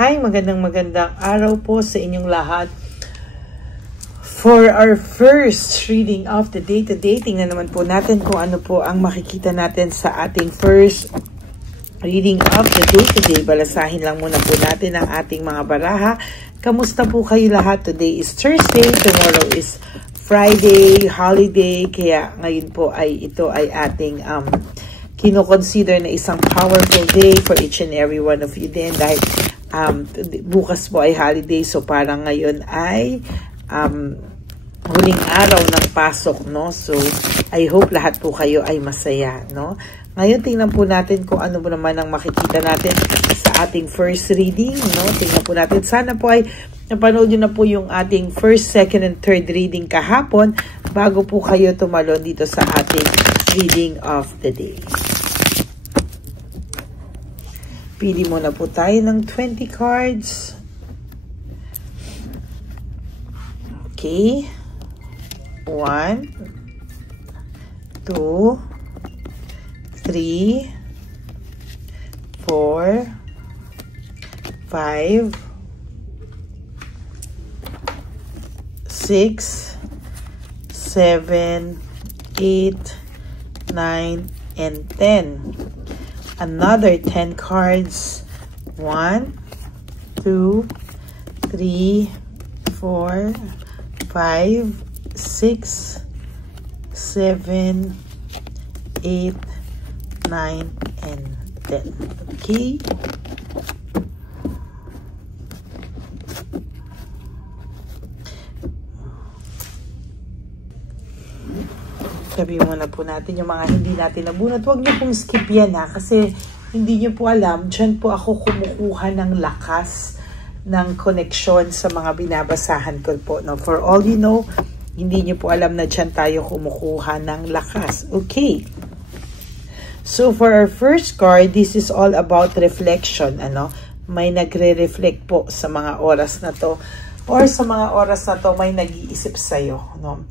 Hi, magandang araw po sa inyong lahat. For our first reading of the day today, tingnan naman po natin kung ano po ang makikita natin sa ating first reading of the day today. Balasahin lang muna po natin ang ating mga baraha. Kamusta po kayo lahat? Today is Thursday, tomorrow is Friday, holiday. Kaya ngayon po ay ito ay ating kino-consider na isang powerful day for each and every one of you din dahil bukas po ay holiday, so parang ngayon ay huling araw ng pasok, no? So I hope lahat po kayo ay masaya, no? Ngayon tingnan po natin kung ano naman ang makikita natin sa ating first reading, no? Tingnan po natin, sana po ay napanood nyo na po yung ating first, second, and third reading kahapon bago po kayo tumalon dito sa ating reading of the day. Pili muna po tayo ng 20 cards. Okay. 1, 2, 3, 4, 5, 6, 7, 8, 9, and 10. Another 10 cards. 1, 2, 3, 4, 5, 6, 7, 8, 9, and 10. Okay? Sabihin muna po natin yung mga hindi natin nabunot. Huwag niyo pong skip yan ha, kasi hindi niyo po alam, dyan po ako kumukuha ng lakas ng connection sa mga binabasahan ko po. No? For all you know, hindi niyo po alam na dyan tayo kumukuha ng lakas. Okay. So for our first card, this is all about reflection. Ano? May nagre-reflect po sa mga oras na to. Or sa mga oras na to, may nag-iisip sa'yo. No?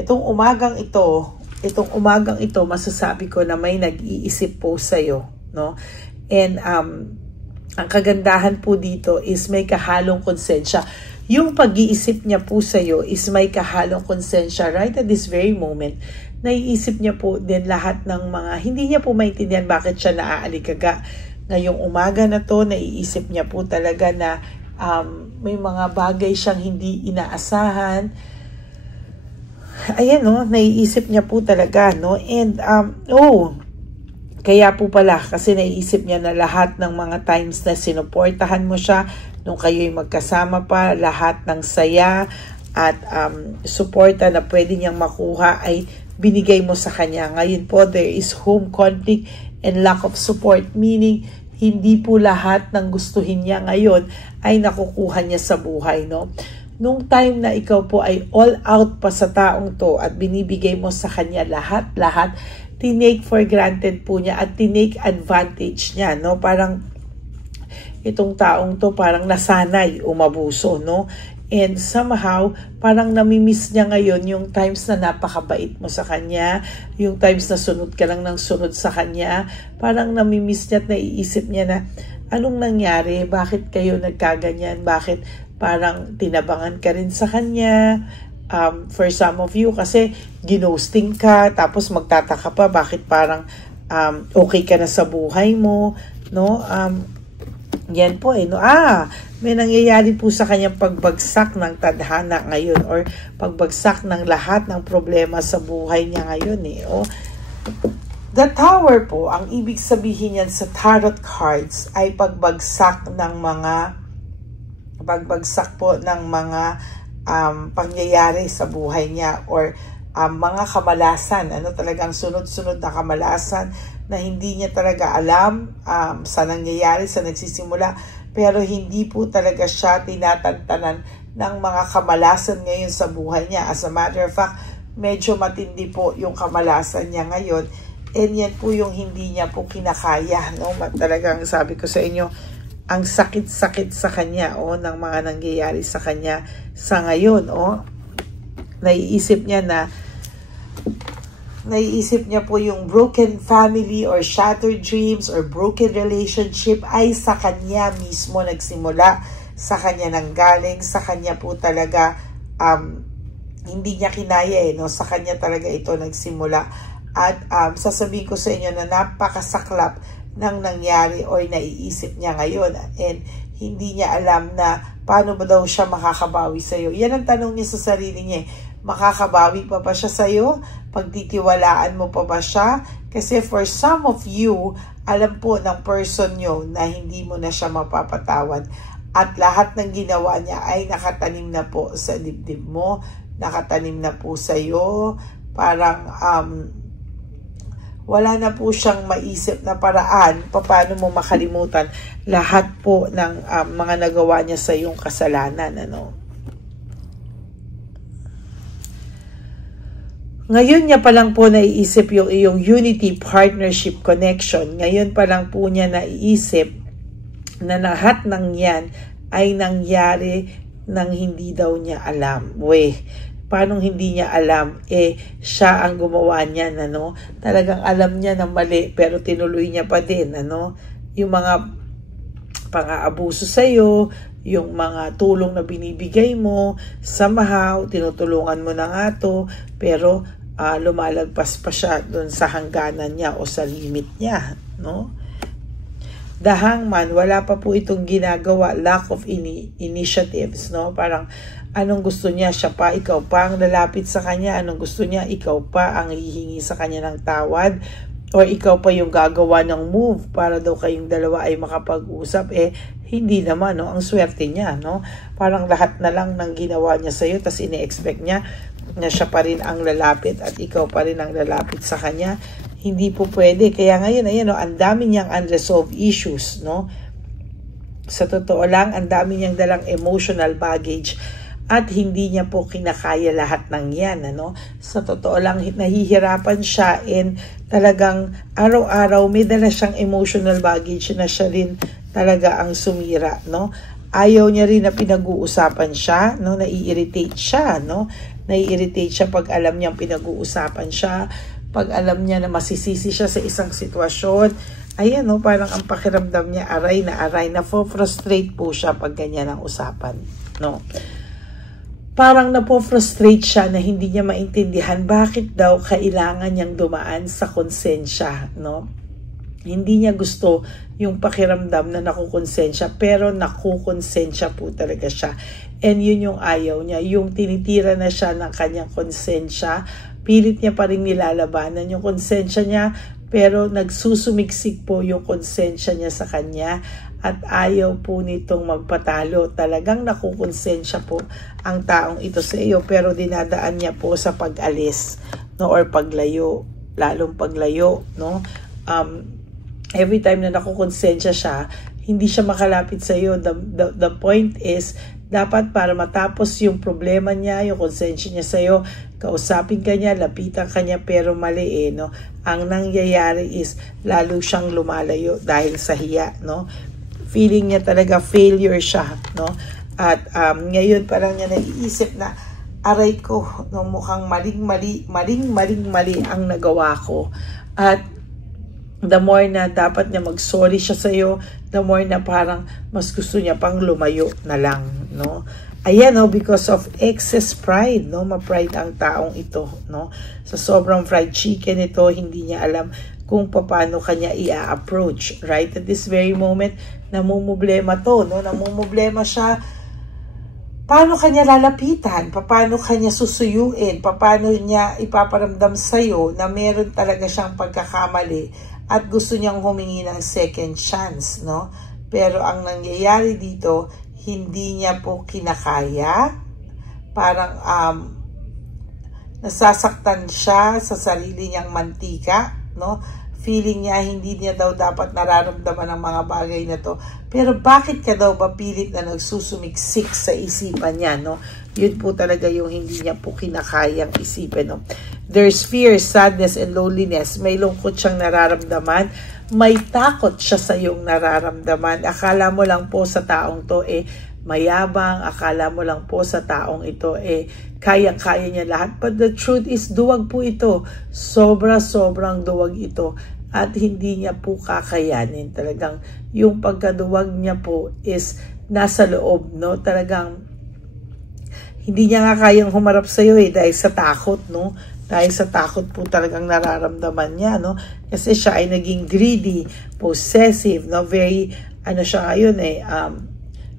Itong umagang ito, masasabi ko na may nag-iisip po sa'yo, no? And ang kagandahan po dito is may kahalong konsensya. Yung pag-iisip niya po sa'yo is may kahalong konsensya right at this very moment. Naiisip niya po din lahat ng mga, hindi niya po maintindihan bakit siya naaalikaga. Ngayong umaga na to, naiisip niya po talaga na may mga bagay siyang hindi inaasahan. Ayan, no, naiisip niya po talaga, no? And, kaya po pala, kasi naiisip niya na lahat ng mga times na sinuportahan mo siya, nung kayo'y magkasama pa, lahat ng saya at suporta na pwede niyang makuha ay binigay mo sa kanya. Ngayon po, there is home conflict and lack of support, meaning, hindi po lahat ng gustuhin niya ngayon ay nakukuha niya sa buhay, no? Nung time na ikaw po ay all out pa sa taong to at binibigay mo sa kanya lahat, tinake for granted po niya at tinake advantage niya, no? Parang itong taong to parang nasanay umabuso, no? And somehow, parang namimiss niya ngayon yung times na napakabait mo sa kanya, yung times na sunod ka lang ng sunod sa kanya, parang namimiss niya at naiisip niya na, anong nangyari? Bakit kayo nagkaganyan? Bakit parang tinabangan ka rin sa kanya? For some of you, kasi ginosting ka, tapos magtataka pa, bakit parang okay ka na sa buhay mo, no? Yan po no? May nangyayari po sa kanyang pagbagsak ng tadhana ngayon or pagbagsak ng lahat ng problema sa buhay niya ngayon The Tower po, ang ibig sabihin yan sa tarot cards ay pagbagsak po ng mga pangyayari sa buhay niya or mga kamalasan, talagang sunod-sunod na kamalasan na hindi niya talaga alam sa nangyayari, sa nagsisimula, pero hindi po talaga siya tinatantanan ng mga kamalasan ngayon sa buhay niya. As a matter of fact, medyo matindi po yung kamalasan niya ngayon, and yan po yung hindi niya po kinakaya, no? Talagang sabi ko sa inyo, ang sakit-sakit sa kanya ng mga nangyayari sa kanya sa ngayon. Naiisip niya na naiisip niya po yung broken family or shattered dreams or broken relationship ay sa kanya mismo nagsimula, sa kanya nanggaling, sa kanya po talaga hindi niya kinaya no? Sa kanya talaga ito nagsimula. At sasabihin ko sa inyo na napakasaklap ng nangyari o naiisip niya ngayon, and hindi niya alam na paano ba daw siya makakabawi sa iyo. Yan ang tanong niya sa sarili niya. Makakabawi pa ba siya sa iyo? Pagtitiwalaan mo pa ba siya? Kasi for some of you, alam po ng person nyo na hindi mo na siya mapapatawad. At lahat ng ginawa niya ay nakatanim na po sa dibdib mo, nakatanim na po sa iyo. Parang wala na po siyang maisip na paraan paano mo makalimutan lahat po ng mga nagawa niya sa iyong kasalanan. Ngayon niya pa lang po naiisip yung iyong unity, partnership, connection. Ngayon pa lang po niya naiisip na lahat ng yan ay nangyari nang hindi daw niya alam. Paano hindi niya alam? Siya ang gumawa niyan, Talagang alam niya na mali, pero tinuloy niya pa din, Yung mga pang-aabuso sa'yo, yung mga tulong na binibigay mo, somehow, tinutulungan mo na nga to, pero lumalagpas pa siya dun sa hangganan niya o sa limit niya, The Hangman, wala pa po itong ginagawa, lack of initiatives, Parang, anong gusto niya? Siya pa, ikaw pa ang lalapit sa kanya. Anong gusto niya? Ikaw pa ang hihingi sa kanya ng tawad. Or ikaw pa yung gagawa ng move para daw kayong dalawa ay makapag-usap. Hindi naman, Ang swerte niya, Parang lahat na lang ng ginawa niya sa'yo, tas ine-expect niya na siya pa rin ang lalapit at ikaw pa rin ang lalapit sa kanya. Hindi po pwede. Kaya ngayon, ang dami niyang unresolved issues, Sa totoo lang, ang dami niyang dalang emotional baggage at hindi niya po kinakaya lahat ng yan, Sa totoo lang, nahihirapan siya, and talagang araw-araw may dala siyang emotional baggage na siya rin talaga ang sumira, Ayaw niya rin na pinag-uusapan siya, Nai-irritate siya, Nai-irritate siya pag alam niyang pinag-uusapan siya, pag alam niya na masisisi siya sa isang sitwasyon. Ayan, parang ang pakiramdam niya aray na frustrate po siya pag ganyan ang usapan, Parang napo-frustrate siya na hindi niya maintindihan bakit daw kailangan niyang dumaan sa konsensya, Hindi niya gusto yung pakiramdam na nakukonsensya, pero nakukonsensya po talaga siya. And yun yung ayaw niya, yung tinitira na siya ng kanyang konsensya, pilit niya pa rin nilalabanan yung konsensya niya, pero nagsusumiksik po yung konsensya niya sa kanya at ayaw po nitong magpatalo. Talagang nakukonsensya po ang taong ito sa iyo, pero dinadaan niya po sa pag-alis, or paglayo, lalong paglayo, every time na nakukonsensya siya, hindi siya makalapit sa iyo. The point is, dapat para matapos yung problema niya, yung konsensya niya sa iyo, kausapin ka niya, lapitan ka niya, pero mali Ang nangyayari is, lalo siyang lumalayo dahil sa hiya, Feeling niya talaga failure siya, At ngayon parang niya naiisip na, aray ko, mukhang maling-mali ang nagawa ko. At the more na dapat niya mag-sorry siya sa iyo, the more na parang mas gusto niya pang lumayo na lang, Ayan, because of excess pride, ma-pride ang taong ito, Sa sobrang fried chicken ito, hindi niya alam kung paano kanya i-approach, right? At this very moment, namumblema to, namumblema siya. Paano kanya lalapitan? Paano kanya susuyuin? Paano niya ipaparamdam sa'yo na meron talaga siyang pagkakamali at gusto niyang humingi ng second chance, Pero ang nangyayari dito, hindi niya po kinakaya. Parang nasasaktan siya sa sarili niyang mantika, Feeling niya hindi niya daw dapat nararamdaman ang mga bagay na to. Pero bakit ka daw ba pilit na nagsusumiksik sa isipan niya, Yun po talaga yung hindi niya po kinakayang isipin, There's fear, sadness, and loneliness. May lungkot siyang nararamdaman. May takot siya sa iyong nararamdaman. Akala mo lang po sa taong to, mayabang, akala mo lang po sa taong ito kaya-kaya niya lahat. But the truth is, duwag po ito. Sobrang duwag ito. At hindi niya po kakayanin. Talagang yung pagkaduwag niya po is nasa loob, no? Talagang hindi niya nga kayang humarap sa iyo dahil sa takot, no? Dahil sa takot po talagang nararamdaman niya, no? Kasi siya ay naging greedy, possessive, no? Very, siya ngayon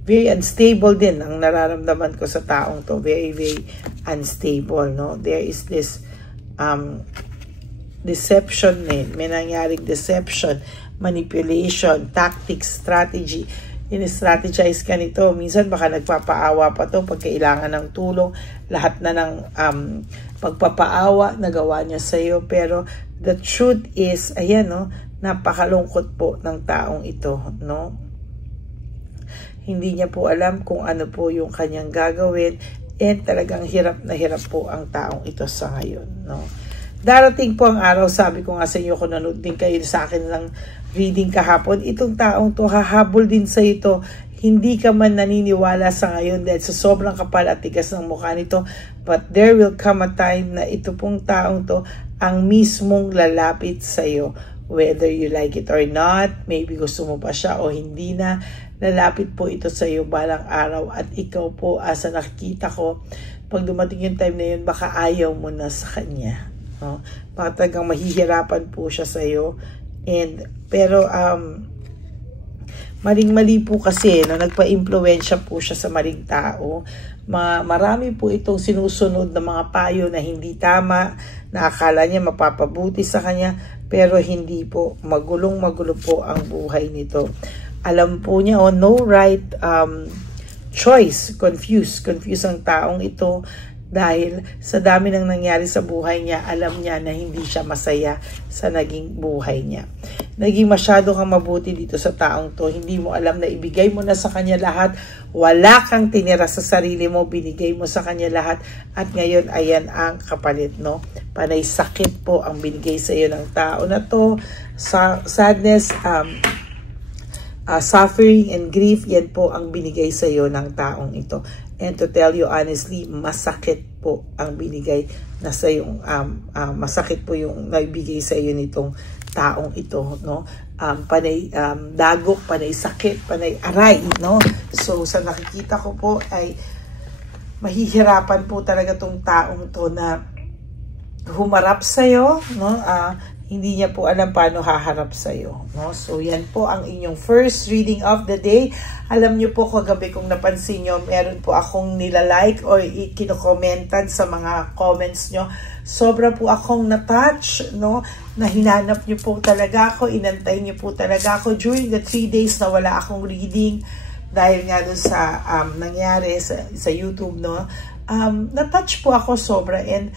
very unstable din ang nararamdaman ko sa taong to. Very unstable, no? There is this deception may nangyaring deception, manipulation, tactics, strategy. In-strategize ka nito. Minsan baka nagpapaawa pa to pag kailangan ng tulong. Lahat na ng pagpapaawa nagawa niya sa iyo. Pero the truth is, ayan, no, napakalungkot po ng taong ito, no? Hindi niya po alam kung ano po yung kanyang gagawin, and talagang hirap na hirap po ang taong ito sa ngayon, no? Darating po ang araw, sabi ko nga sa inyo, kung nanood din kayo sa akin ng reading kahapon, itong taong to hahabol din sa ito. Hindi ka man naniniwala sa ngayon dahil sa sobrang kapal at tigas ng mukha nito, but there will come a time na ito pong taong to ang mismong lalapit sa iyo. Whether you like it or not, maybe gusto mo pa siya o hindi na, lalapit po ito sa iyo balang araw. At ikaw po, asa nakikita ko, pag dumating yung time na yun, baka ayaw mo na sa kanya. No? Baka talagang mahihirapan po siya sa iyo. Pero maling-mali po kasi, no, nagpa-impluwensya po siya sa maling tao. Marami po itong sinusunod na mga payo na hindi tama, na akala niya mapapabuti sa kanya, pero hindi po. Magulong-magulo po ang buhay nito. Alam po niya, no right choice. Confused ang taong ito. Dahil sa dami ng nangyari sa buhay niya, alam niya na hindi siya masaya sa naging buhay niya. Naging masyado kang mabuti dito sa taong to. Hindi mo alam na ibigay mo na sa kanya lahat. Wala kang tinira sa sarili mo. Binigay mo sa kanya lahat. At ngayon, ayan ang kapalit, no? Panay sakit po ang binigay sa iyo ng tao na to. Sadness, suffering and grief, yan po ang binigay sa iyo ng taong ito. And to tell you honestly, masakit po ang binigay na sa yung masakit po yung naibigay sa iyo nitong taong ito, no? Panay dagok, panay sakit, panay aray, no? So sa nakikita ko po ay mahihirapan po talaga tong taong to na humarap sa iyo, no? Hindi niya po alam paano haharap sa iyo, no? So yan po ang inyong first reading of the day. Alam niyo po, kagabi kung napansin niyo, meron po akong nilalike or kinokomentan sa mga comments niyo. Sobra po akong na-touch, no? Na hinanap niyo po talaga ako, inantay niyo po talaga ako during the 3 days na wala akong reading dahil nga doon sa nangyari sa YouTube, no? Na-touch po ako sobra, and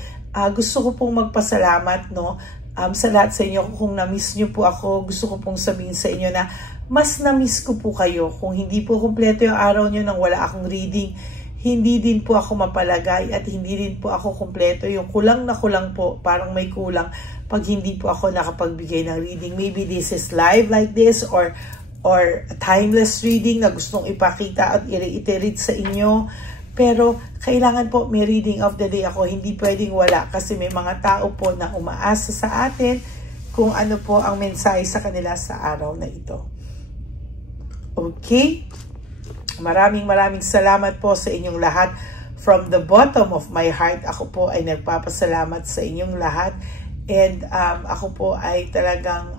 gusto ko pong magpasalamat, no? Sa lahat sa inyo, kung na-miss nyo po ako, gusto ko pong sabihin sa inyo na mas na-miss ko po kayo. Kung hindi po kumpleto yung araw nyo nang wala akong reading, hindi din po ako mapalagay at hindi din po ako kumpleto. Yung kulang na kulang po, parang may kulang pag hindi po ako nakapagbigay ng reading. Maybe this is live like this or a timeless reading na gustong ipakita at i-reiterate sa inyo. Pero kailangan po may reading of the day ako. Hindi pwedeng wala kasi may mga tao po na umaasa sa atin kung ano po ang mensahe sa kanila sa araw na ito. Okay? Maraming salamat po sa inyong lahat. From the bottom of my heart, ako po ay nagpapasalamat sa inyong lahat. And ako po ay talagang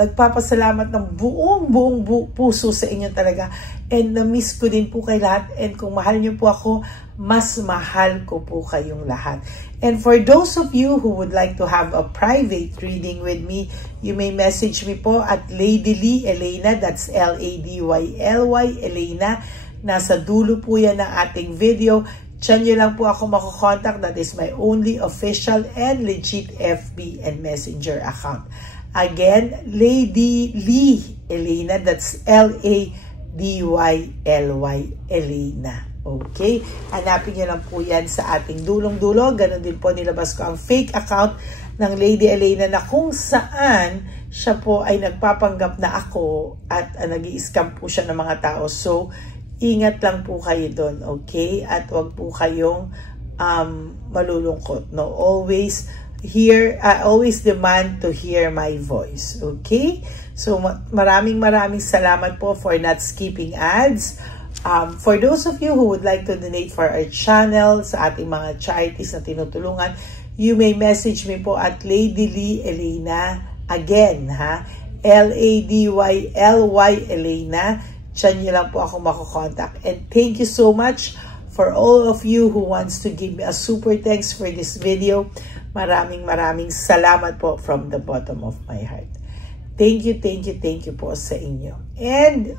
nagpapasalamat ng buong puso sa inyo talaga. And na-miss ko din po kay lahat. And kung mahal niyo po ako, mas mahal ko po kayong lahat. And for those of you who would like to have a private reading with me, you may message me po at Lady Lee Elena. That's L-A-D-Y-L-Y Elena. Nasa dulo po yan ng ating video. Diyan nyo lang po ako makukontak. That is my only official and legit FB and Messenger account. Again, Lady Lee Elena. That's L-A-D-Y-L-Y Elena. Okay? Hanapin nyo lang po yan sa ating dulong-dulo. Ganon din po nilabas ko ang fake account ng Lady Elena na kung saan siya po ay nagpapanggap na ako at nag-i-scam po siya ng mga tao. So, ingat lang po kayo doon, okay? At wag po kayong malulungkot. No, always demand to hear my voice, okay? So, maraming salamat po for not skipping ads. For those of you who would like to donate for our channel, sa ating mga charities na tinutulungan, you may message me po at Lady Lee Elena, again, ha? L-A-D-Y-L-Y Elena. Diyan niyo lang po ako makokontak. And thank you so much for all of you who wants to give me a super thanks for this video. Maraming salamat po from the bottom of my heart. Thank you po sa inyo. And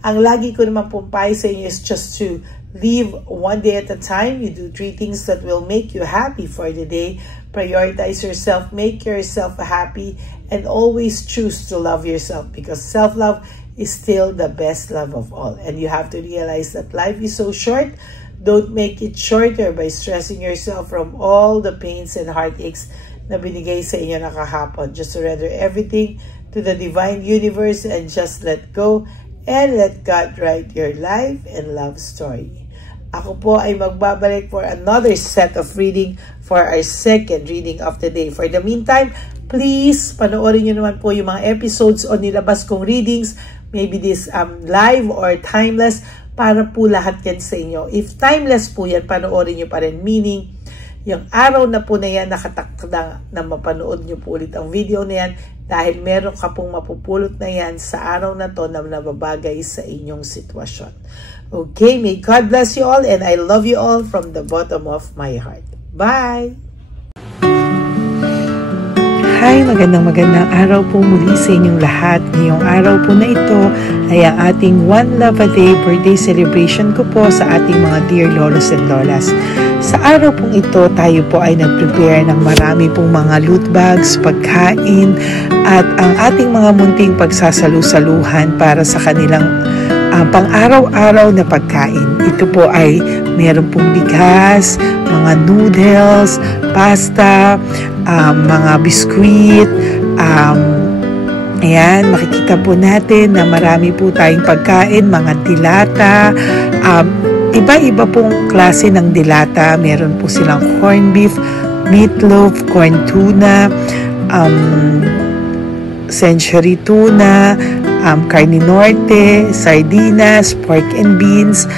ang lagi ko naman pumpay sa inyo is just to live one day at a time. You do 3 things that will make you happy for the day. Prioritize yourself, make yourself happy, and always choose to love yourself, because self-love is still the best love of all. And you have to realize that life is so short. Don't make it shorter by stressing yourself from all the pains and heartaches na binigay sa inyo na kahapon. Just surrender everything to the divine universe and just let go and let God write your life and love story. Ako po ay magbabalik for another set of reading for our second reading of the day. For the meantime, please panoorin nyo naman po yung mga episodes o nilabas kong readings, maybe this live or timeless, para po lahat yan sa inyo. If timeless po yan, panoorin nyo pa rin. Meaning, yung araw na po na yan, nakatakda na mapanood nyo po ulit ang video na yan, dahil meron ka pong mapupulot na yan sa araw na to na nababagay sa inyong sitwasyon. Okay, may God bless you all, and I love you all from the bottom of my heart. Bye! Hi, magandang araw po muli sa inyong lahat. Ngayong araw po na ito ay ang ating One Love a Day birthday celebration ko po sa ating mga dear lolos and lolas. Sa araw pong ito, tayo po ay nag-prepare ng marami pong mga loot bags, pagkain, at ang ating mga munting pagsasalu-saluhan para sa kanilang pang-araw-araw na pagkain. Ito po ay meron pong bigas, mga noodles, pasta, mga biskuit, ayan, makikita po natin na marami po tayong pagkain, mga dilata, iba-iba pong klase ng dilata. Meron po silang corned beef, meatloaf, corn tuna, century tuna, carne norte, sardinas, pork and beans.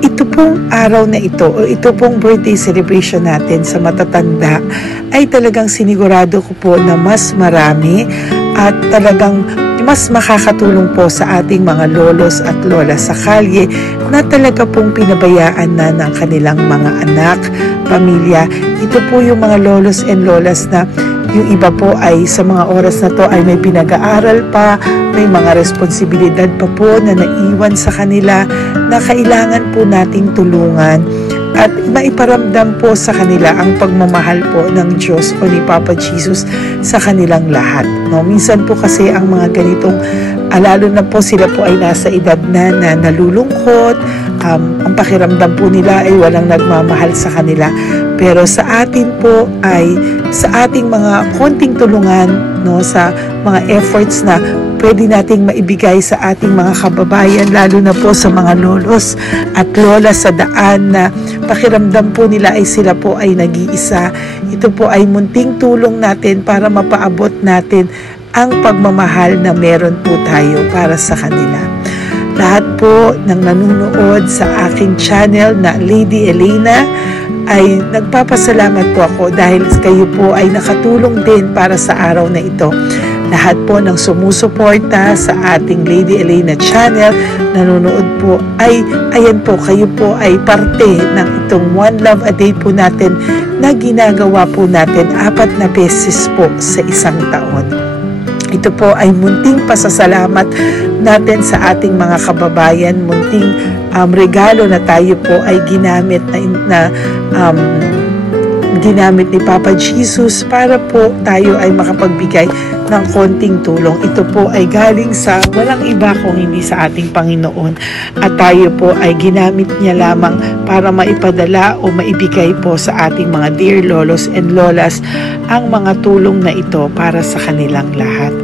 Ito pong araw na ito, o ito pong birthday celebration natin sa matatanda, ay talagang sinigurado ko po na mas marami at talagang mas makakatulong po sa ating mga lolos at lola sa kalye na talaga pong pinabayaan na ng kanilang mga anak, pamilya. Ito po yung mga lolos and lolas na yung iba po ay sa mga oras na to ay may pinag-aaral pa, may mga responsibilidad pa po na naiwan sa kanila na kailangan po nating tulungan at maiparamdam po sa kanila ang pagmamahal po ng Diyos o ni Papa Jesus sa kanilang lahat. No? Minsan po kasi ang mga ganitong, lalo na po sila po ay nasa edad na nalulungkot, ang pakiramdam po nila ay walang nagmamahal sa kanila. Pero sa atin po ay sa ating mga konting tulungan, no, sa mga efforts na pwede nating maibigay sa ating mga kababayan, lalo na po sa mga lolos at lola sa daan na pakiramdam po nila ay sila po ay nag-iisa. Ito po ay munting tulong natin para mapaabot natin ang pagmamahal na meron po tayo para sa kanila. Lahat po ng nanonood sa aking channel na Lady Elena ay nagpapasalamat po ako dahil kayo po ay nakatulong din para sa araw na ito. Lahat po ng sumusuporta sa ating Lady Elena channel, nanonood po, ay ayan po, kayo po ay parte ng itong One Love a Day po natin na ginagawa po natin 4 na beses po sa isang taon. Ito po ay munting pasasalamat natin sa ating mga kababayan, munting regalo na tayo po ay ginamit ginamit ni Papa Jesus para po tayo ay makapagbigay ng konting tulong. Ito po ay galing sa walang iba kung hindi sa ating Panginoon, at tayo po ay ginamit niya lamang para maipadala o maibigay po sa ating mga dear lolos and lolas ang mga tulong na ito para sa kanilang lahat.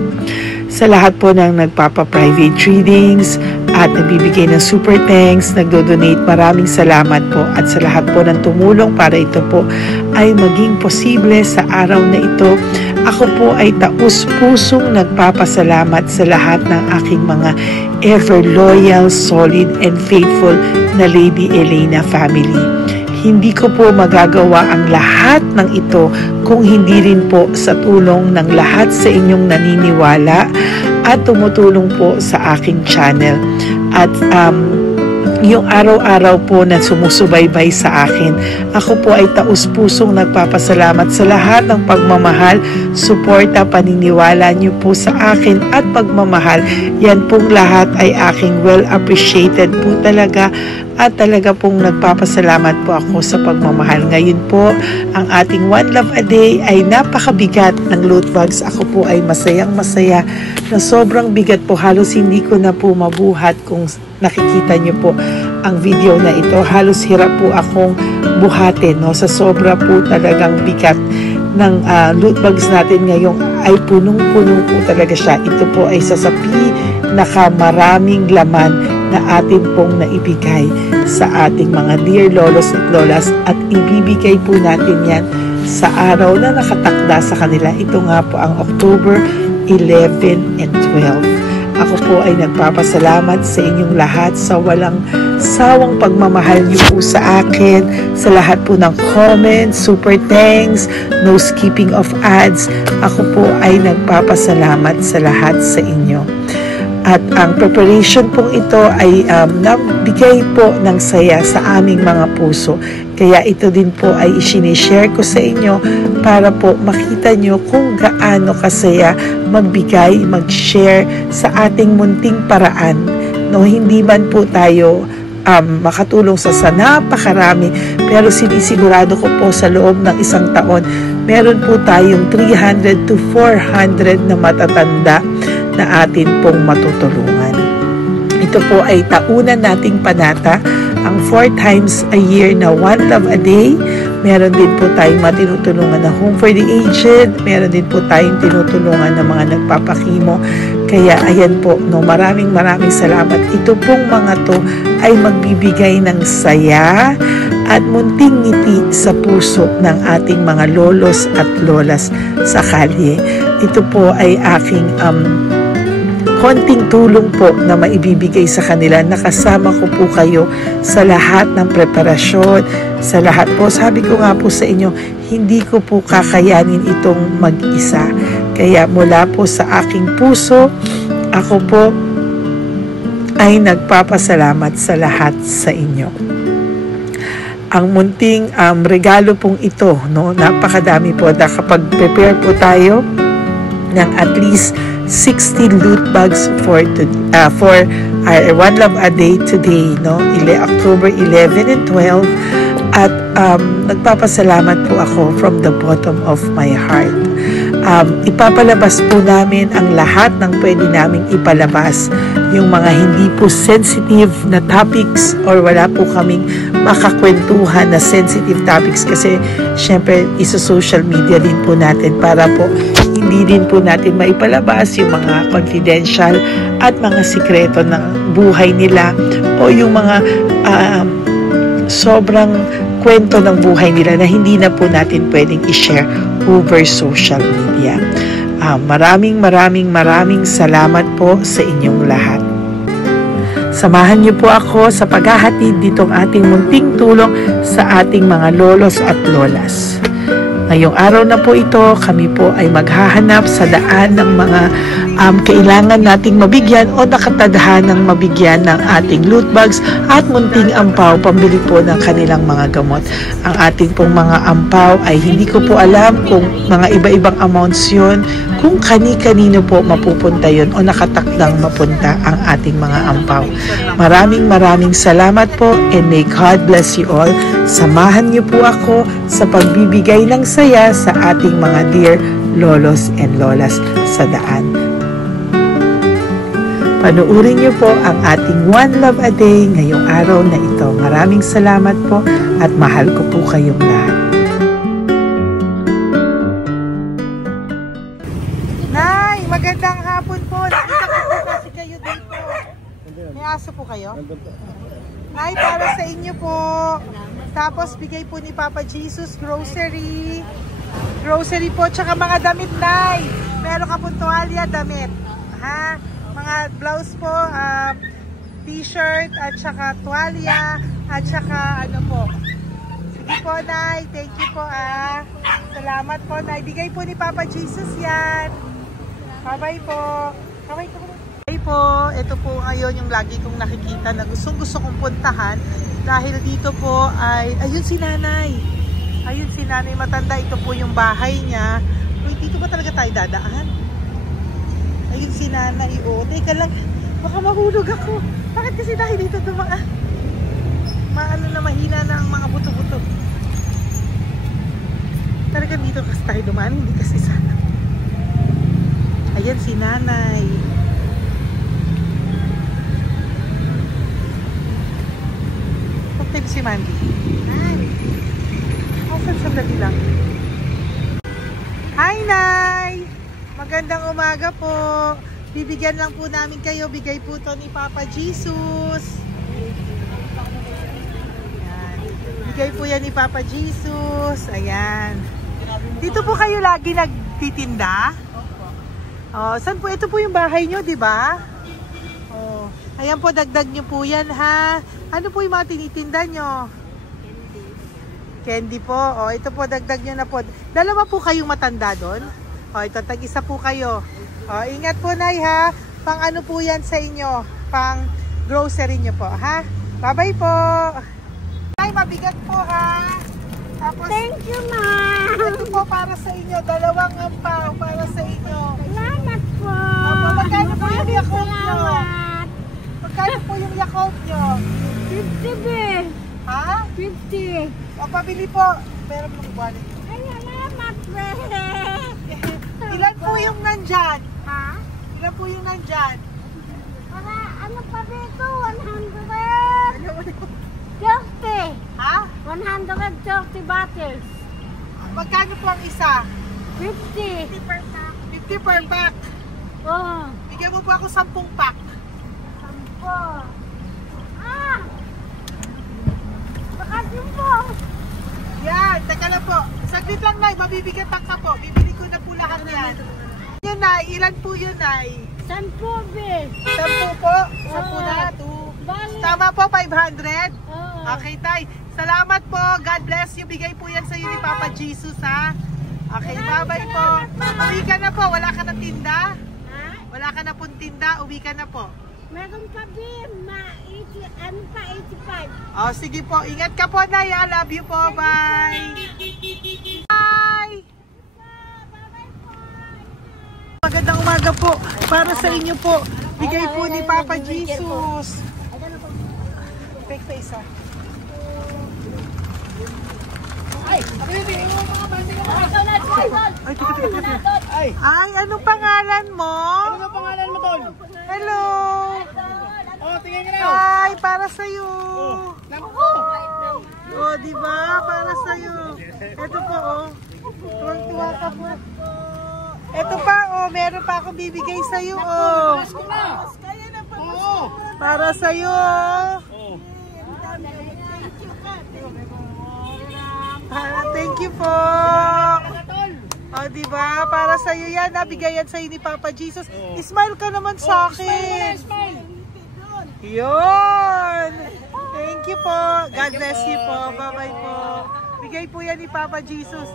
Sa lahat po ng nagpapa-private readings at nagbibigay ng super thanks, nagdo-donate, maraming salamat po. At sa lahat po ng tumulong para ito po ay maging posible sa araw na ito, ako po ay taus-pusong nagpapasalamat sa lahat ng aking mga ever loyal, solid, and faithful na Lady Elena family. Hindi ko po magagawa ang lahat ng ito kung hindi rin po sa tulong ng lahat sa inyong naniniwala at tumutulong po sa aking channel. At yung araw-araw po na sumusubaybay sa akin, ako po ay taus-pusong nagpapasalamat sa lahat ng pagmamahal, suporta, paniniwala niyo po sa akin at pagmamahal. Yan pong lahat ay aking well appreciated po talaga, at talaga pong nagpapasalamat po ako sa pagmamahal. Ngayon po, ang ating One Love a Day ay napakabigat ng loot bags. Ako po ay masayang-masaya na sobrang bigat po. Halos hindi ko na po mabuhat. Kung nakikita niyo po ang video na ito, halos hirap po akong buhatin, no? Sa sobra po talagang bigat ng loot bags natin ngayon ay punong-puno po talaga siya. Ito po ay sasapi nakamaraming laman na atin pong naibigay sa ating mga dear lolos at lolas, at ibibigay po natin yan sa araw na nakatakda sa kanila. Ito nga po ang October 11 and 12. Ako po ay nagpapasalamat sa inyong lahat sa walang sawang pagmamahal niyo po sa akin, sa lahat po ng comments, super thanks, no skipping of ads. Ako po ay nagpapasalamat sa lahat sa inyo. At ang preparation pong ito ay nabigay po ng saya sa aming mga puso. Kaya ito din po ay isinishare ko sa inyo para po makita nyo kung gaano kasaya magbigay, mag-share sa ating munting paraan. No, hindi man po tayo makatulong sa napakarami, pero sinisigurado ko po sa loob ng isang taon, meron po tayong 300 to 400 na matatanda na atin pong matutulungan. Ito po ay taunan nating panata, ang 4 times a year na One Love a Day. Meron din po tayong matinutulungan na Home for the Aged, meron din po tayong tinutulungan ng mga nagpapakimo. Kaya ayan po, no, maraming salamat. Ito pong mga to ay magbibigay ng saya at munting ngiti sa puso ng ating mga lolos at lolas sa kalye. Ito po ay aking konting tulong po na maibibigay sa kanila. Nakasama ko po kayo sa lahat ng preparasyon, sa lahat po. Sabi ko nga po sa inyo, hindi ko po kakayanin itong mag-isa. Kaya mula po sa aking puso, ako po ay nagpapasalamat sa lahat sa inyo. Ang munting regalo pong ito, no, napakadami po. Kapag prepare po tayo ng at least 60 loot bags for our One Love a Day today, no? October 11 and 12. At nagpapasalamat po ako from the bottom of my heart. Ipapalabas po namin ang lahat ng pwede naming ipalabas. Yung mga hindi po sensitive na topics, or wala po kaming makakwentuhan na sensitive topics, kasi syempre isa-social media din po natin para po hindi din po natin maipalabas yung mga confidential at mga sikreto ng buhay nila, o yung mga sobrang kwento ng buhay nila na hindi na po natin pwedeng i-share over social media. Maraming salamat po sa inyong lahat. Samahan niyo po ako sa paghahatid ditong ating munting tulong sa ating mga lolos at lolas. Ngayong araw na po ito, kami po ay maghahanap sa daan ng mga kailangan nating mabigyan o nakatadhanang mabigyan ng ating loot bags at munting ampaw pambili po ng kanilang mga gamot. Ang ating pong mga ampaw ay hindi ko po alam kung mga iba-ibang amounts yun, kung kani-kanino po mapupunta yun o nakatakdang mapunta ang ating mga ampaw. Maraming salamat po, and may God bless you all. Samahan niyo po ako sa pagbibigay ng saya sa ating mga dear lolos and lolas sa daan. Panuurin niyo po ang ating One Love a Day ngayong araw na ito. Maraming salamat po at mahal ko po kayong lahat. Nay, magandang hapon po. Nakita ko po kasi kayo dito. May aso po kayo? Nay, para sa inyo po. Tapos bigay po ni Papa Jesus grocery. Grocery po, tsaka mga damit, Nay. Meron ka po tuwalya, damit. Ha? Mga blouse po, t-shirt, at tsaka tuwalya, at tsaka ano po. Sige po, Nay. Thank you po, Salamat po, Nay. Bigay po ni Papa Jesus yan. Bye-bye po. Bye-bye po. Bye po. Ito po ngayon yung lagi kong nakikita na gustong-gusto kong puntahan. Dahil dito po ay, ayun si Nanay. Ayun si Nanay matanda. Ito po yung bahay niya. Uy, dito ba talaga tayo dadaan? Ayun si Nanay. O, teka lang. Baka mahulog ako. Bakit kasi dahil dito dumaan? Maano na mahina na ang mga buto-buto. Talaga dito kasi tayo dumaan. Hindi kasi sana. Ayan si Nanay. Si Mandy. Sandali lang. Hi, Nay! Magandang umaga po. Bibigyan lang po namin kayo. Bigay po to ni Papa Jesus. Ayan. Bigay po yan ni Papa Jesus. Ayan. Dito po kayo lagi nagtitinda? Oh, saan po? Ito po yung bahay nyo, di ba? Oh. Ayan po, dagdag nyo po yan, ha? Ano po yung mga tinitinda nyo? Candy po. O, ito po, dagdag nyo na po. Dalawa po kayong matanda doon. O, ito, tag-isa po kayo. O, ingat po, Nay, ha? Pang ano po yan sa inyo? Pang grocery nyo po, ha? Bye-bye po. Nay, mabigat po, ha? Tapos, thank you, Ma'am. Ito po para sa inyo. Dalawang ampaw para sa inyo. Salamat po. Opo, magkano po yung Yakult nyo? Salamat. Magkano po yung Yakult nyo? 50, be. Ha? 50. O, pabili po. Meron pong wallet. Ay, salamat, be. Ilan po yung nandyan? Ha? Ilan po yung nandyan? Para, ano pa dito? 130. Ha? 130 bottles. Magkano po ang isa? 50. 50 per pack. Oh. Bigyan mo po ako 10 pack. 10. Ah! Makasing po. Yan, teka lang po. Saglit lang, Nay. Mabibigatan ka po. Bibili ko na po lahat yan. Yun, Nay. Ilan po yun, Nay? 10, be. 10 po? 10 na? 2. Bali. Tama po, 500? Oo. Okay, Tay. Salamat po. God bless you. Bigay po yan sa iyo ni Papa Jesus, ha? Okay, bye-bye po. Uwi ka na po. Wala ka na tinda? Ha? Wala ka na pong tinda? Uwi ka na po. Meron pa, be. Ano pa, 85. Oh, sige po. Ingat ka po, Nay. I love you po. Bye. Bye. Magandang umaga po. Para sa inyo po. Bigay po ni Papa Jesus. Take pa isa. Ay, anong pangalan mo? Ano pangalan mo, Tol? Hello. Oh, tingin ka na. Hi, para sa iyo. Naku. Oh, di ba? Para sa iyo. Ito po, oh. Tuwang-tuwa ka po. Ito pa, oh, meron pa akong bibigay sa iyo, oh. Oo. Para sa iyo. Thank you po. Oh, di ba? Para sa iyo yan, nabigay yan sa iyo ni Papa Jesus. Smile ka naman sa akin. Smile. Yun! Thank you po. God bless you po. Bye-bye po. Bigay po yan ni Papa Jesus.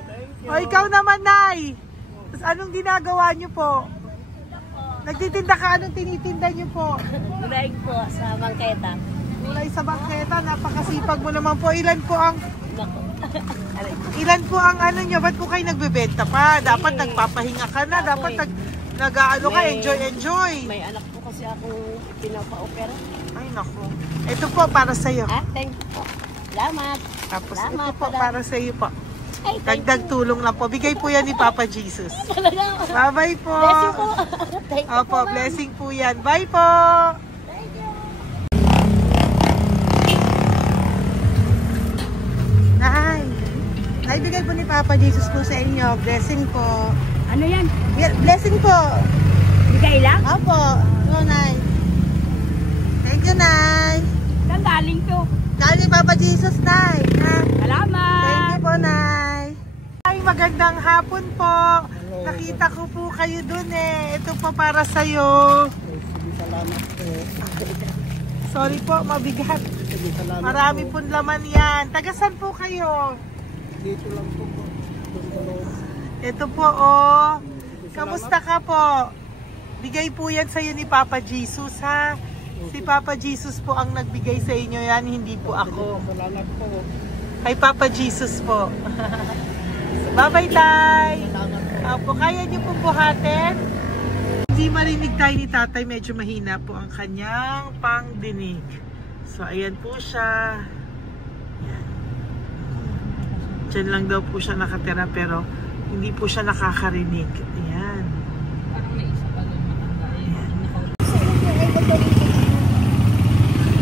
O, ikaw naman, Nay. Tapos anong ginagawa niyo po? Nagtitinda ka? Anong tinitinda niyo po? Gulay po sa bangketa. Gulay sa bangketa. Napakasipag mo naman po. Ilan po ang ano niyo? Ba't po kayo nagbebenta pa? Dapat nagpapahinga ka na. Dapat nag-ano ka, enjoy. May anak po kasi akong pinapa-opera. Ay, naku. Ito po, para sa'yo. Ah, thank you po. Salamat. Tapos Salamat, ito po, Madam. para sa'yo po. Ay, thank Dagdag tulong lang po. Bigay po yan ni Papa Jesus. you. Talaga. Bye-bye po. Blessing po. Thank you Opo, po, ma'am. blessing po yan. Bye po. Thank you. Nay, bigay po ni Papa Jesus po sa inyo. Blessing po. Ano yan? Blessing po. Bigay lang? Opo. No, Nay. Thank you, Nay. Saan galing to? Galing Papa Jesus, Nay. Ha? Salamat. Thank you po, Nay. Ay, magandang hapon po. Nakita ko po kayo dun eh. Ito po para sa'yo. Salamat po. Sorry po, mabigat. Salamat Marami pong laman yan. Tagasan po kayo? Dito lang po po. Ito po, oh. Kamusta ka po? Bigay po yan sa'yo ni Papa Jesus, ha? Si Papa Jesus po ang nagbigay sa inyo yan, hindi po ako. Salamat po. Kay Papa Jesus po. Bye-bye, Tay. Opo, kaya niyo po buhatin? Hindi marinig tayo ni Tatay, medyo mahina po ang kanyang pangdinig. So, ayan po siya. Yan. Diyan lang daw po siya nakatira pero hindi po siya nakakarinig. Ayan.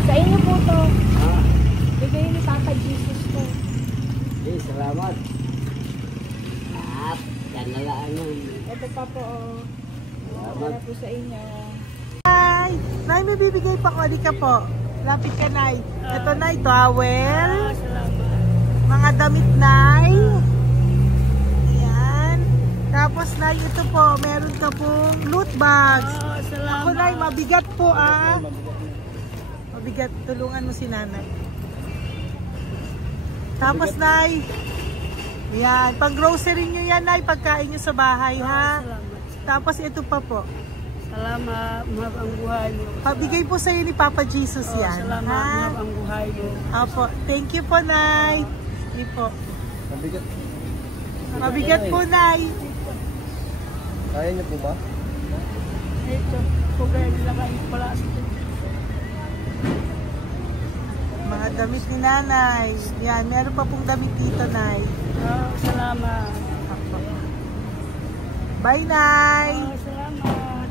Sa inyo po to. Bigay ni Papa Jesus to. Salamat. At yan na lang yun. Ito pa po. Para po sa inyo. Nay, Nay, may bibigay pa ko. Halika po. Lapit ka, Nay. Ito, Nay, towel. Salamat. Mga damit, Nay. Ayan. Tapos, Nay, ito po. Meron ka pong loot bags. Salamat. Ako, Nay, mabigat po, ah. Mabigat. Tulungan mo si Nanay. Tapos, Nay. Ayan. Pang-grocery nyo yan, Nay. Pagkain nyo sa bahay, ha? Salamat. Tapos, ito pa po. Salamat. Mahab ang buhay mo. Pabigay po sa'yo ni Papa Jesus yan. Salamat. ha? Mahab ang buhay mo. Apo. Thank you po, Nay. Hindi po. Mabigat. Mabigat po, Nay. Kaya niyo po ba? Ito. Kugay nila kayo pala. Mga damit ni Nanay. Yan, meron pa pong damit dito, Nay. Salamat. Apo. Bye, Nay. Salamat.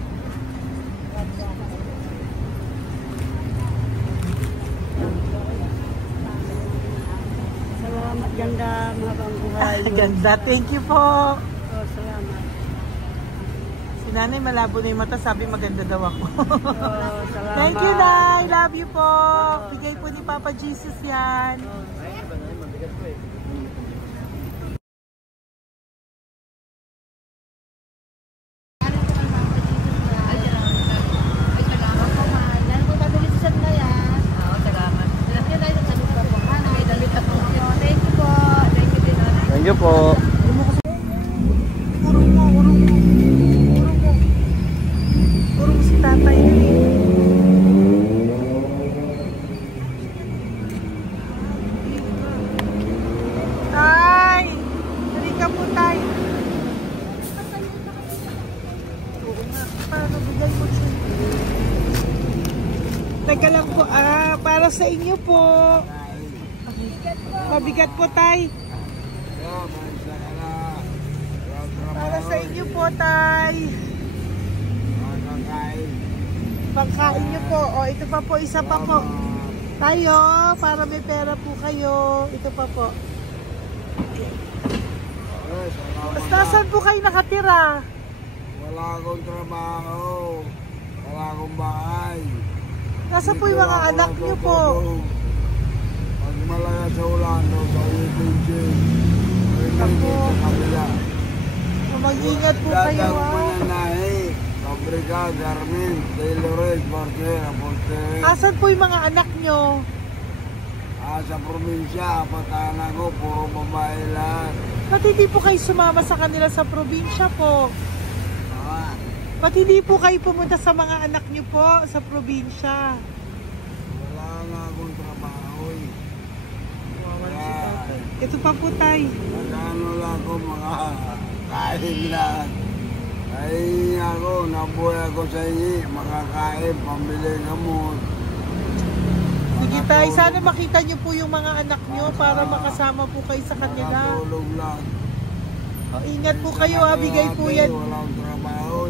Salamat, ganda. Mahab ang buhay mo. Ganda. Thank you po. Salamat. Si Nanay malabo na yung mata. Sabi maganda daw ako. Salamat. Thank you, Nay. Love you po. Bigay po ni Papa Jesus yan. Thank you po. Urong mo, urong mo. Urong mo. Urong si Tatay na eh. Tay! Halika po, Tay. Oo nga. Paano bigay mo siya? Teka lang po. Para sa inyo po. Mabigat po, Tay. Para sa inyo po, Tay. Pagkain nyo po. O, ito pa po, isa pa po. Tayo, para may pera po kayo. Ito pa po. Nasaan po kayo nakatira? Wala akong trabaho. Wala akong bahay. Nasa po yung mga anak nyo po? Pag malaya sa ulan, sa UPG. Ako. Sa kabila. Mag-ingat po kayo, Dadag ha? mananahi. Pabrika, garment, tailored, porter, porter. Asan po yung mga anak nyo? Sa probinsya, patanan ko, puro babae lahat. Ba't hindi po kayo sumama sa kanila sa probinsya po? Ah, Ba't hindi po kayo pumunta sa mga anak nyo po sa probinsya? wala nga akong trabaho eh. Ito pa po, Tay. Nagano lang ako mga kain lang. Ay ako, nabuhay ako sa inyo, makakain, pambili gamot. Sige Sige tay, sana makita niyo po yung mga anak niyo para makasama po kayo sa kanila. Tulog lang. O, ingat po kayo ha, bigay po yan. Walang trabaho.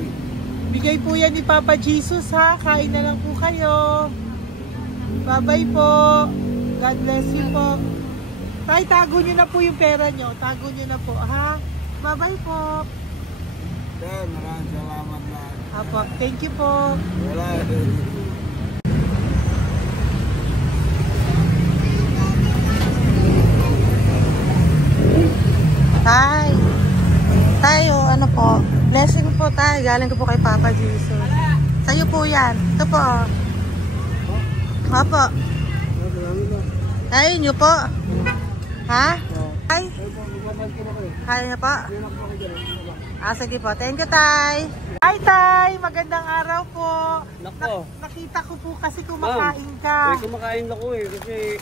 Bigay po yan ni Papa Jesus ha, kain na lang po kayo. Bye-bye po. God bless you po. Tay, tago nyo na po yung pera nyo. Tago nyo na po ha. Bye-bye po. Maraming salamat na. Apo, thank you po. Wala. Tay. Tayo, ano po? Blessing po tayo. Galing ko po kay Papa Jesus. Sa'yo po yan. Ito po. Apo. Tayo nyo po. Ha? Tay? Kaya niyo po? Sige po. Thank you, Tay. Hi, Tay. Magandang araw po. Nako. Nakita ko po kasi kumakain ka. Kumakain ako kasi...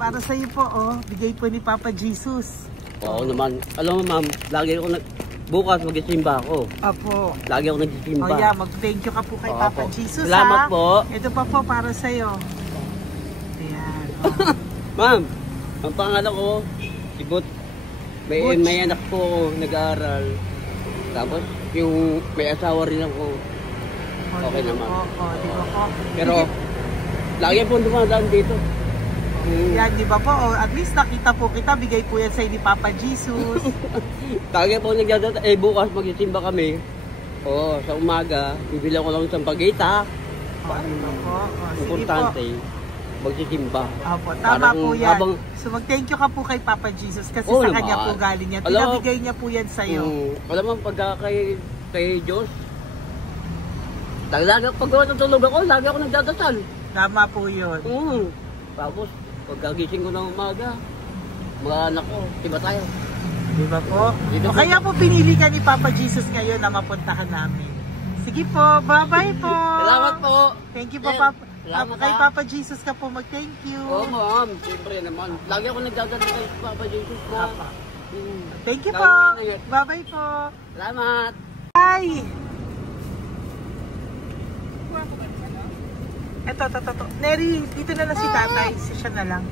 Para sa'yo po, oh. Bigay po ni Papa Jesus. Oo naman. Alam mo ma'am, lagi ako bukas mag-isimba ako. Apo. Lagi ako nag-isimba. Oh yeah, mag-thank you ka po kay Papa Opo. Jesus. Salamat ha? po. Ito pa po para sa'yo. Ayan. Oh. Ma'am, ang pangalan ko, si Butch. May anak po ako, nag-aaral. Tapos, yung may asawa rin ako. Okay naman. Di ba po? Pero, lagi po dumadaan dito. Yan, di ba po? Oh, at least nakita po kita, bigay po yan sa'yo ni Papa Jesus. Lagi po nagdadaan. Bukas mag-isimba kami. Oo, sa umaga, bibili ko lang isang pagita. Di ba po? Sige Importante, po. magsisimba. Opo, tama po yan. Habang, so mag-thank you ka po kay Papa Jesus kasi Oo sa naman. kanya po galing yan. Pinabigay niya po yan sa'yo. alam mo, pagka kay Diyos, lagi pag natutulog ako, lagi ako nagdadasal. Tama po yun. Tapos, pagkagising ko ng umaga, mga anak ko, iba tayo. Di ba po? Dito O po. kaya po pinili ka ni Papa Jesus ngayon na mapuntahan namin. Sige po, bye-bye po. Salamat po. Thank you po, Sir, Papa. salamat, Kay ha. Papa Jesus ka po mag-thank you. Oo, ma'am. Siyempre naman. Lagi ako nagdadasal kay Papa Jesus ko. Papa. Mm. Thank you Lagi po. na yun. Bye-bye po. Salamat. Bye. Eto. Neri, dito na lang si tatay. Siya na lang.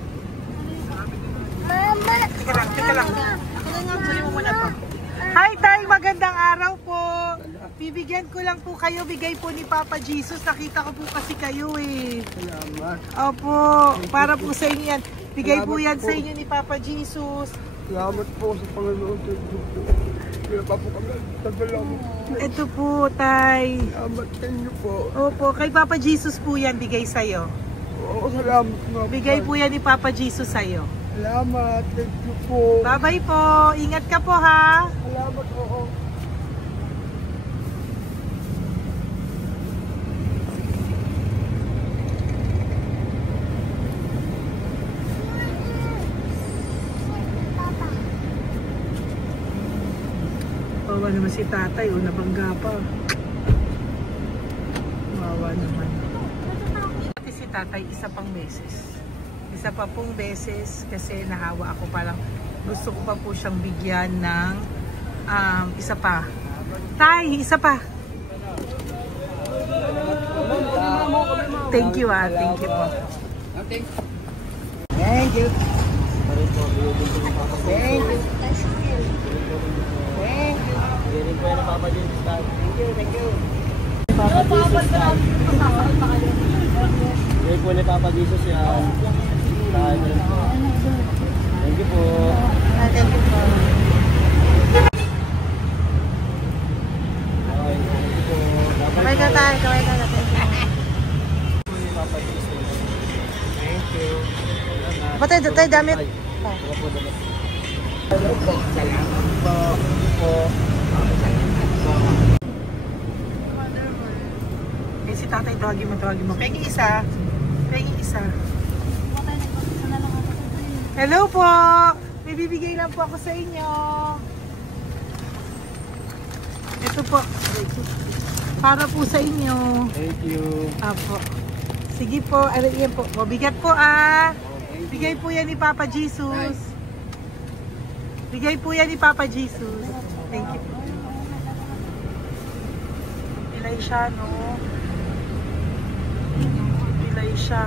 Mama! Teka lang. Suli mo muna to. Hi, Tay! Magandang araw po. Bibigyan ko lang po kayo. Bigay po ni Papa Jesus. Nakita ko po kasi kayo eh. Salamat. Opo. Para po sa inyo yan. Bigay po yan sa inyo ni Papa Jesus. Salamat po sa Panginoon sa Diyos po. Kaya pa po kami tagalaman. Ito po, Tay. Salamat sa inyo po. Opo. Kay Papa Jesus po yan. Bigay sa'yo. Oo, salamat nga. Bigay po yan ni Papa Jesus sa'yo. Salamat. Thank you po. Bye-bye po. Ingat ka po ha. Salamat po. Wawa naman si tatay. O, nabangga pa. Wawa naman. Pati si tatay, isa pang beses. Isa pa pong beses kasi nahawa ako, parang gusto ko pa po siyang bigyan ng isa pa. Tay, isa pa. Thank you thank you po. Okay. Thank you. Thank you. Hearing po yan ng Papa Jesus. Thank you. Hearing po ni Papa Jesus yan. Thank you po. Thank you po. Okay, thank you po. Kaway ka tayo, kaway ka tayo. Papa Jesus. Thank you. Batay, tayo damit. Salamat po, damit. Eh, si tatay, tawagin mo. Pengi isa. Hello po! May bibigay lang po ako sa inyo. Ito po. Para po sa inyo. Thank you. Apo. Sige po. Yan po. Mabigat po Bigay po yan ni Papa Jesus. Bigay po yan ni Papa Jesus. Thank you po. Pilay siya, no? Pilay siya.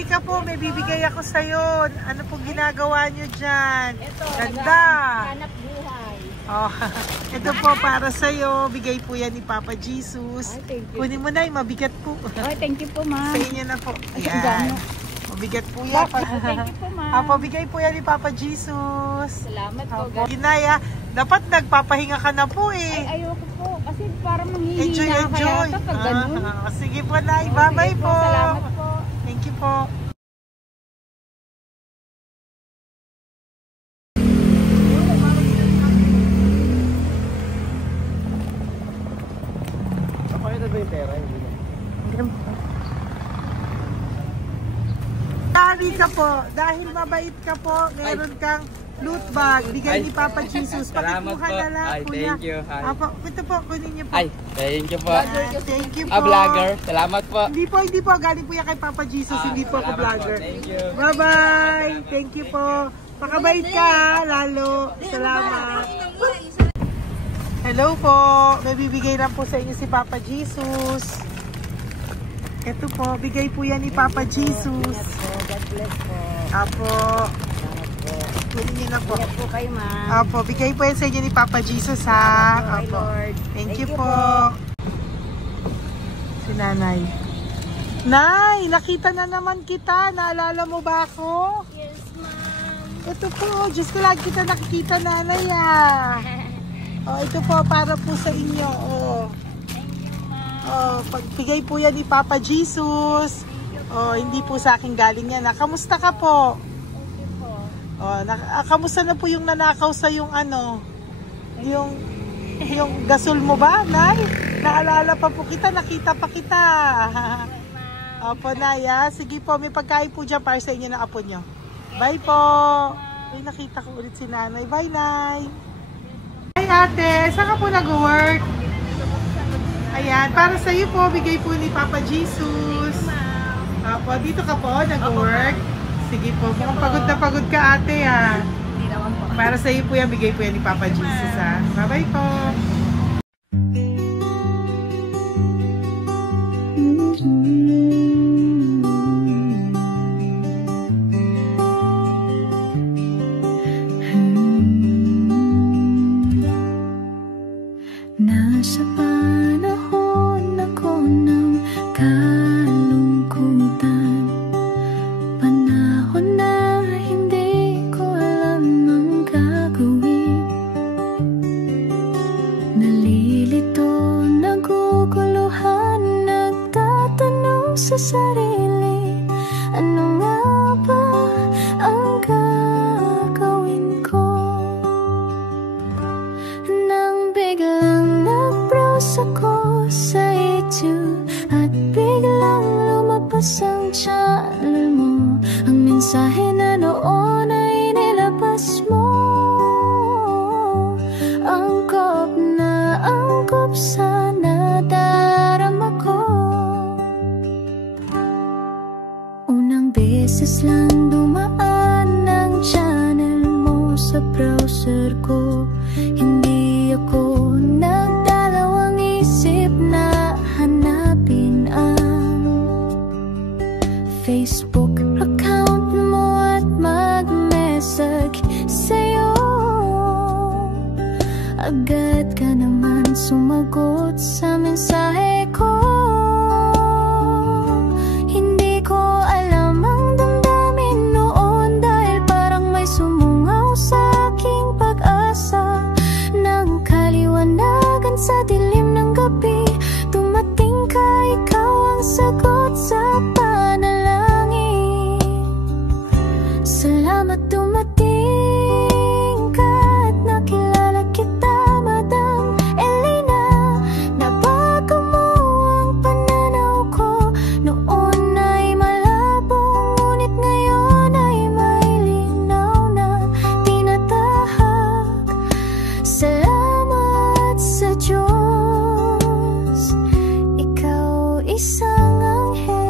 halika po, may bibigay ako sa'yo. Ano pong ginagawa nyo dyan? Ito, Ganda. hanap buhay. Oh, ito po para sa'yo. Bigay po yan ni Papa Jesus. Ay, thank you. Kunin mo na, mabigat po. Ay, thank you po, ma'am. Sa inyo na po. Ay, Yan. gano. Mabigat po yan. Thank you po, ma'am. Apo, bigay po yan ni Papa Jesus. Salamat po. Apo. Ginaya, dapat nagpapahinga ka na po eh. Ay, ayoko po. Kasi parang manghihina Enjoy, kaya enjoy. ito pag ganun. Sige po, Nay. Bye-bye Sige po. Salamat po. Thank you po. Pakita ba yung pera? Tari ka po. Dahil mabait ka po, meron kang loot bag. Bigay ni Papa Jesus. Salamat Pakikuha po. na lang, Ay, kuya. thank you. Ay. Apo, ito po, kunin niyo po. Ay, thank you po. Thank you po. Vlogger. Salamat po. Hindi po. Galing po yan kay Papa Jesus. Hindi po ako Salamat vlogger. Thank you. Bye-bye. Thank you po. Pakabait ka, lalo. Salamat. Hello po. May bibigay lang po sa inyo si Papa Jesus. Ito po, bigay po yan ni Papa Jesus. God bless po. Apo. Kunin niyo na po. Ingat po kayo, ma'am. Apo, bigay po yan sa inyo ni Papa Jesus ha. Salamat po, Apo. Lord. Thank you Thank you po. po. Si Nanay. Nay, nakita na naman kita. Naalala mo ba ako? Yes, ma'am. Ito po, Diyos ko lagi kita nakikita, Nanay ah. Oh, ito po, para po sa inyo. Oh. Thank you, ma'am. Oh, pagbigay po yan ni Papa Jesus. Oh, hindi po sa akin galing yan. Kamusta ka po? Thank you po. Oh, kamusta na po yung nanakaw sa yung ano? Yung gasol mo ba, Nay? Naalala pa po kita, nakita pa kita. Opo, Nay, ah. Sige po, may pagkain po dyan para sa inyo ng apo nyo. Bye po. Ay, nakita ko ulit si Nanay. Bye, Nay. Hi, ate. Saan ka po nag-work? Ayan, para sa iyo po, bigay po ni Papa Jesus. Opo, dito ka po, nag-work. Sige po, mukhang pagod na pagod ka, ate, ah. Hindi naman po. Para sa iyo po yan, bigay po yan ni Papa Jesus, ha. Bye-bye po. Nasa panahon ako ng kalungkutan, panahon na hindi ko alam ang gagawin. Nalilito, naguguluhan, nagtatanong sa sarili, ano nga ba ang gagawin ko? Nang biglang nag-browse ako sa YouTube at biglang lumabas ang channel mo, ang mensahe na noon ay nilabas mo. Angkop sa nadarama ko. Unang beses lang dumaan ang channel mo sa browser ko, hindi ako nagdalawang isip na hanapin ang Facebook account mo at mag-message sa'yo. Agad ka naman sumagot sa mensahe ko. Hindi ko alam ang damdamin noon, dahil parang may sumungaw sa aking pag-asa. Nang kaliwanagan sa dilim ng gabi, dumating ka, ikaw ang sagot sa panalangin. Salamat dumating ka at nakilala kita, Madam Elena. Nabago mo ang pananaw ko, noon ay malabo, ngunit ngayon ay may linaw na tinatahak. Salamat sa Diyos, ikaw isang anghel.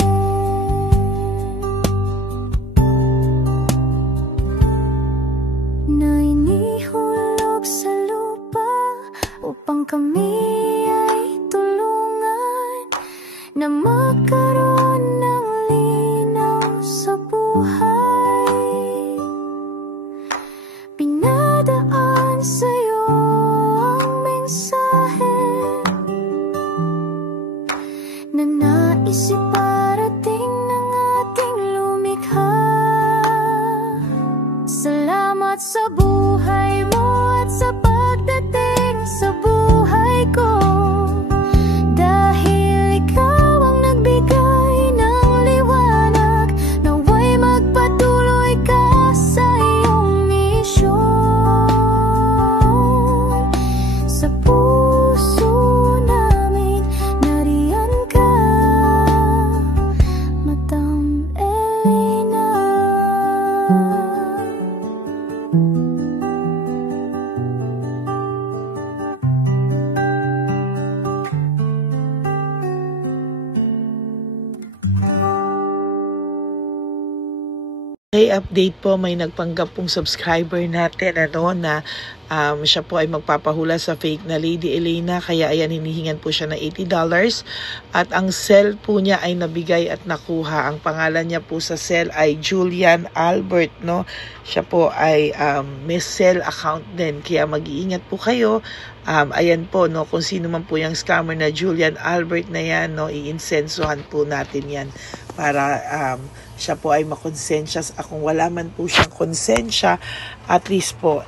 Na inihulog sa lupa upang kami ay tulungan na magkaroon ng linaw sa na nais iparating ng ating lumikha. Salamat sa buhay mo at sa pagdating sa buhay ko, dahil ikaw ang nagbigay ng liwanag. Naway magpatuloy ka sa iyong misyon. Sa puso namin nariyan ka, Madam Elena. Okay, update po, may nagpanggap pong subscriber natin na siya po ay magpapahula sa fake na Lady Elena, kaya ayan, hinihingan po siya ng $80 at ang cell po niya ay nabigay at nakuha. Ang pangalan niya po sa cell ay Julian Albert, no? Siya po ay may cell account din, kaya mag-iingat po kayo. Ayan po, no, kung sino man po yung scammer na Julian Albert na yan, no, iinsensuhan po natin yan para siya po ay makonsensya. Kung wala man po siyang konsensya, at least po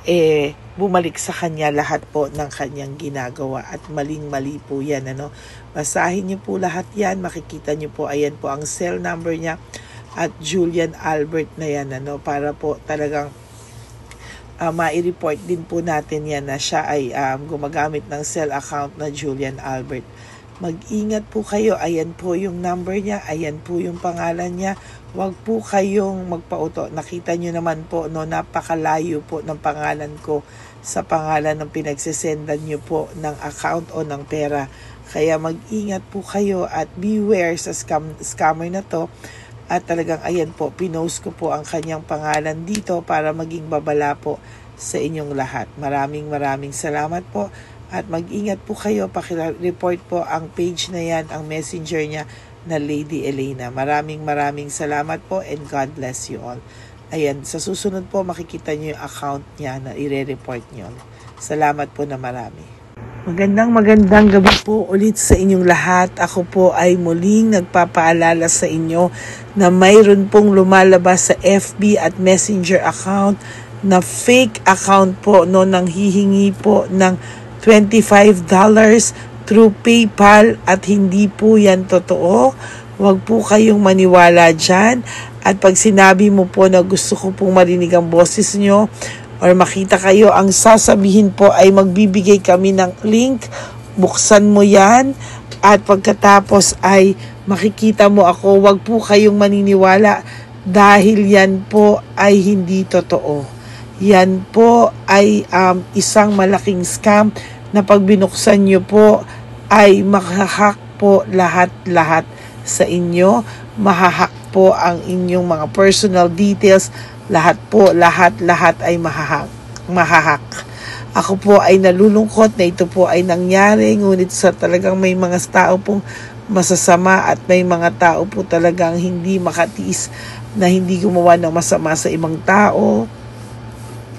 bumalik sa kanya lahat po ng kanyang ginagawa, at maling-mali po yan, ano. Basahin niyo po lahat yan, makikita niyo po, ayan po ang cell number niya at Julian Albert na yan, ano, para po talagang ma-report din po natin yan na siya ay gumagamit ng cell account na Julian Albert. Mag-ingat po kayo, ayan po yung number niya, ayan po yung pangalan niya. Huwag po kayong magpauto. Nakita nyo naman po, no, napakalayo po ng pangalan ko sa pangalan ng pinagsesendan nyo po ng account o ng pera. Kaya mag-ingat po kayo at beware sa scammer na to. At talagang ayan po, pinost ko po ang kanyang pangalan dito para maging babala po sa inyong lahat. Maraming salamat po. At mag-ingat po kayo, pakireport po ang page na yan, ang messenger niya na Lady Elena. Maraming salamat po and God bless you all. Ayan, sa susunod po makikita niyo yung account niya na ire-report niyo. Salamat po na marami. Magandang gabi po ulit sa inyong lahat. Ako po ay muling nagpapaalala sa inyo na mayroon pong lumalabas sa FB at Messenger account na fake account po, no, nang hihingi po ng $25 through PayPal at hindi po yan totoo. Huwag po kayong maniwala dyan. At pag sinabi mo po na gusto ko pong marinig ang boses nyo or makita kayo, ang sasabihin po ay magbibigay kami ng link. Buksan mo yan at pagkatapos ay makikita mo ako. Huwag po kayong maniniwala dahil yan po ay hindi totoo. Yan po ay isang malaking scam na pag binuksan nyo po ay mahahack po lahat sa inyo. Mahahack po ang inyong mga personal details. Lahat ay mahahack. Ako po ay nalulungkot na ito po ay nangyari, ngunit sa talagang may mga tao pong masasama at may mga tao po talagang hindi makatiis na hindi gumawa ng masama sa ibang tao.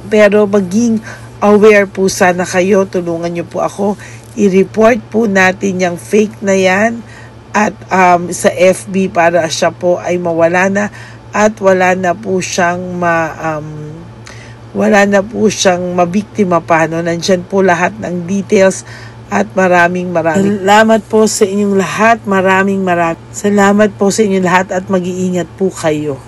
Pero maging aware po sana kayo, tulungan nyo po ako, i-report po natin yung fake na yan at sa FB para siya po ay mawala na at wala na po siyang mabiktima pa, no? Nandyan po lahat ng details at maraming salamat po sa inyong lahat, maraming salamat po sa inyong lahat at mag-iingat po kayo.